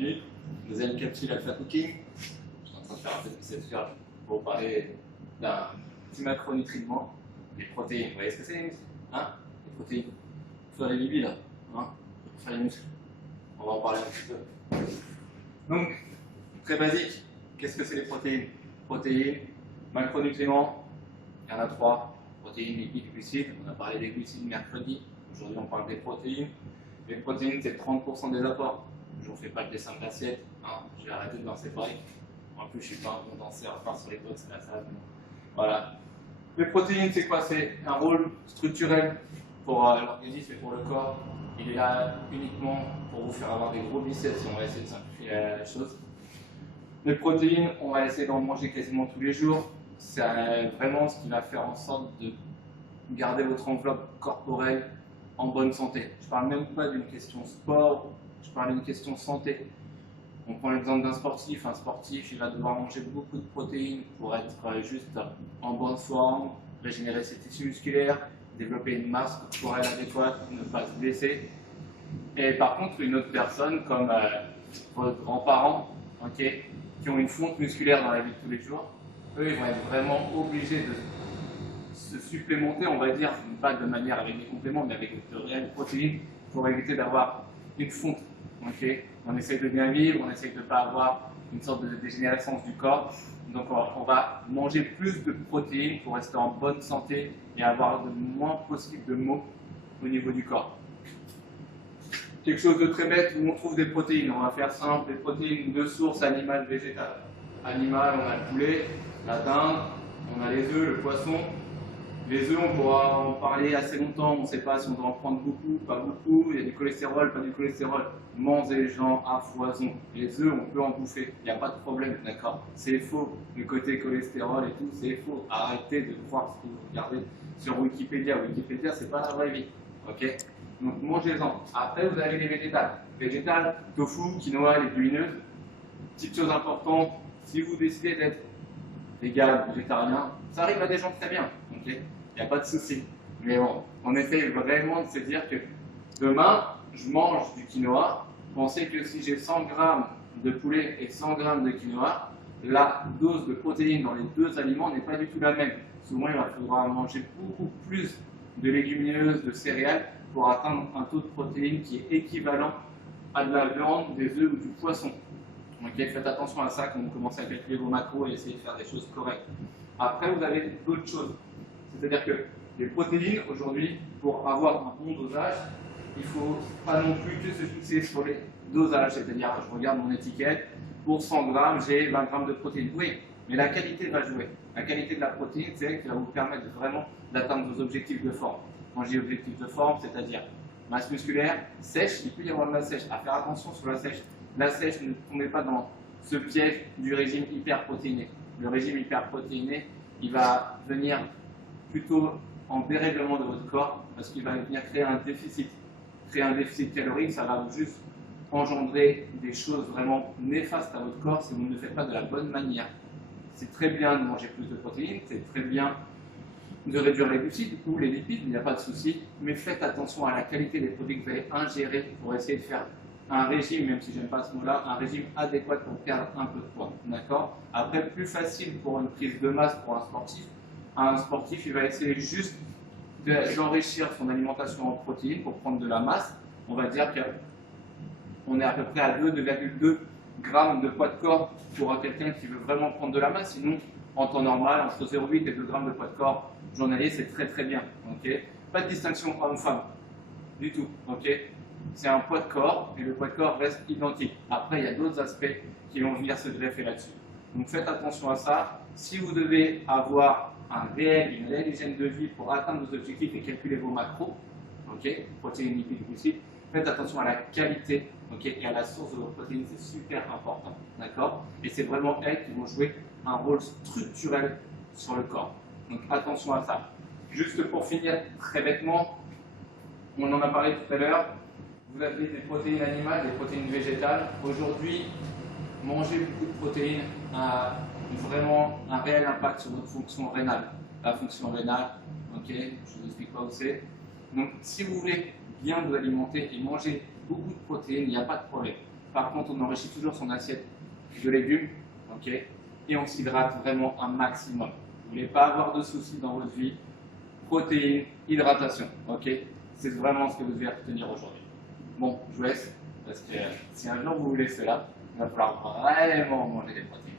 bienvenue. Deuxième capsule Alpha Cooking. Je suis en train de faire un peu de biceps curl pour vous parler d'un petit macronutriment, les protéines. Vous voyez ce que c'est les muscles, hein? Les protéines. Pour faire les bibis là, hein? Pour faire les muscles. On va en parler un petit peu. Donc, très basique, qu'est-ce que c'est les protéines? Protéines, macronutriments, il y en a trois. Protéines, lipides, glucides. On a parlé des glucides mercredi. Aujourd'hui, on parle des protéines. Les protéines, c'est 30% des apports. Je ne vous fais pas le dessin de l'assiette. Hein. J'ai arrêté de danser pareil. En plus, je ne suis pas un bon danseur, à part sur les box, c'est la salle. Voilà. Les protéines, c'est quoi? C'est un rôle structurel pour l'organisme et pour le corps. Il est là uniquement pour vous faire avoir des gros biceps si on va essayer de simplifier la chose. Les protéines, on va essayer d'en manger quasiment tous les jours. C'est vraiment ce qui va faire en sorte de garder votre enveloppe corporelle en bonne santé. Je ne parle même pas d'une question sport, je parle d'une question santé. On prend l'exemple d'un sportif. Un sportif, il va devoir manger beaucoup de protéines pour être juste en bonne forme, régénérer ses tissus musculaires, développer une masse corporelle adéquate, ne pas se blesser. Et par contre, une autre personne, comme vos grands-parents, okay, qui ont une fonte musculaire dans la vie de tous les jours, eux, ils vont être vraiment obligés de se supplémenter, on va dire, pas de manière avec des compléments, mais avec de réelles protéines pour éviter d'avoir une fonte. Okay, on essaye de bien vivre, on essaye de ne pas avoir une sorte de dégénérescence du corps. Donc on va manger plus de protéines pour rester en bonne santé et avoir le moins possible de maux au niveau du corps. Quelque chose de très bête où on trouve des protéines, on va faire simple, des protéines de source animale, végétale. Animal, on a le poulet, la dinde, on a les œufs, le poisson. Les œufs, on pourra en parler assez longtemps, on ne sait pas si on doit en prendre beaucoup, pas beaucoup, il y a du cholestérol, pas du cholestérol. Mangez-en à foison. Les œufs, on peut en bouffer, il n'y a pas de problème, d'accord? C'est faux, le côté cholestérol et tout, c'est faux. Arrêtez de croire ce que vous regardez sur Wikipédia. Wikipédia, c'est pas la vraie vie, ok? Donc mangez-en. Après, vous avez les végétales. Végétales, tofu, quinoa, légumineuses. Petite chose importante, si vous décidez d'être vegan, végétarien, ça arrive à des gens très bien, ok? Il n'y a pas de souci. Mais bon, on essaye vraiment de se dire que demain, je mange du quinoa. Pensez que si j'ai 100 grammes de poulet et 100 grammes de quinoa, la dose de protéines dans les deux aliments n'est pas du tout la même. Souvent, il faudra manger beaucoup plus de légumineuses, de céréales pour atteindre un taux de protéines qui est équivalent à de la viande, des œufs ou du poisson. Donc faites attention à ça quand vous commencez à calculer vos macros et essayer de faire des choses correctes. Après, vous avez d'autres choses. C'est-à-dire que les protéines, aujourd'hui, pour avoir un bon dosage, il ne faut pas non plus que se fixer sur les dosages. C'est-à-dire, je regarde mon étiquette, pour 100 grammes, j'ai 20 grammes de protéines. Oui, mais la qualité va jouer. La qualité de la protéine, c'est elle qui va vous permettre vraiment d'atteindre vos objectifs de forme. Quand je dis objectifs de forme, c'est-à-dire masse musculaire, sèche, il peut y avoir de la sèche. À faire attention sur la sèche. La sèche, ne tombez pas dans ce piège du régime hyperprotéiné. Le régime hyperprotéiné, il va venir plutôt en dérèglement de votre corps parce qu'il va venir créer un déficit. Créer un déficit calorique, ça va juste engendrer des choses vraiment néfastes à votre corps si vous ne le faites pas de la bonne manière. C'est très bien de manger plus de protéines, c'est très bien de réduire les glucides ou les lipides, il n'y a pas de souci, mais faites attention à la qualité des produits que vous allez ingérer pour essayer de faire un régime, même si j'aime pas ce mot-là, un régime adéquat pour perdre un peu de poids, d'accord? Après, plus facile pour une prise de masse pour un sportif. Un sportif, il va essayer juste d'enrichir son alimentation en protéines pour prendre de la masse. On va dire qu'on est à peu près à 2,2 grammes de poids de corps pour quelqu'un qui veut vraiment prendre de la masse. Sinon, en temps normal, entre 0,8 et 2 grammes de poids de corps journalier, c'est très très bien, ok? Pas de distinction homme-femme, du tout, ok? C'est un poids de corps et le poids de corps reste identique. Après, il y a d'autres aspects qui vont venir se greffer là-dessus. Donc faites attention à ça. Si vous devez avoir une réelle hygiène de vie pour atteindre vos objectifs et calculer vos macros, okay, protéines, lipides, glucides, faites attention à la qualité, okay, et à la source de vos protéines, c'est super important. D'accord? Et c'est vraiment elles qui vont jouer un rôle structurel sur le corps. Donc attention à ça. Juste pour finir, très bêtement, on en a parlé tout à l'heure. Vous avez des protéines animales, des protéines végétales. Aujourd'hui, manger beaucoup de protéines a vraiment un réel impact sur votre fonction rénale. La fonction rénale, ok, je vous explique pas où c'est. Donc, si vous voulez bien vous alimenter et manger beaucoup de protéines, il n'y a pas de problème. Par contre, on enrichit toujours son assiette de légumes, ok, et on s'hydrate vraiment un maximum. Vous ne voulez pas avoir de soucis dans votre vie, protéines, hydratation, ok. C'est vraiment ce que vous devez retenir aujourd'hui. Bon, je vous laisse, parce que si un jour vous voulez cela, il va falloir vraiment manger des protéines.